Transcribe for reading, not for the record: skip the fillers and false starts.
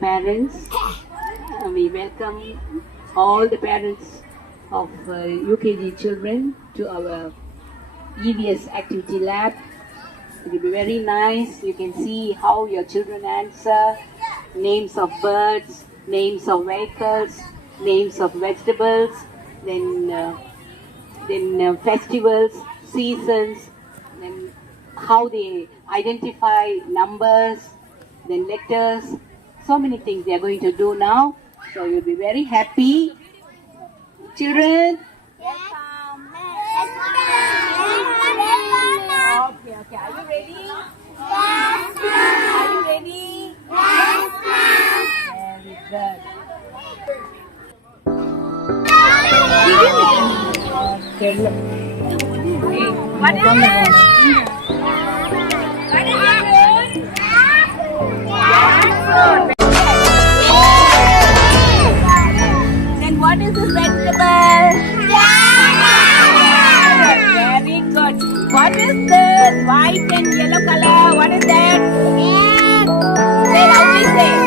Parents, we welcome all the parents of UKG children to our EVS activity lab. It will be very nice. You can see how your children answer names of birds, names of vehicles, names of vegetables, then festivals, seasons, then how they identify numbers, then letters. So many things they are going to do now. So you'll be very happy. Children? Welcome. Okay. Are you ready? Yes, Are you ready? Yes, Very good. Okay, look. What is it? Then what is this vegetable? Very good. What is this white and yellow color? What is that? Say loudly, say.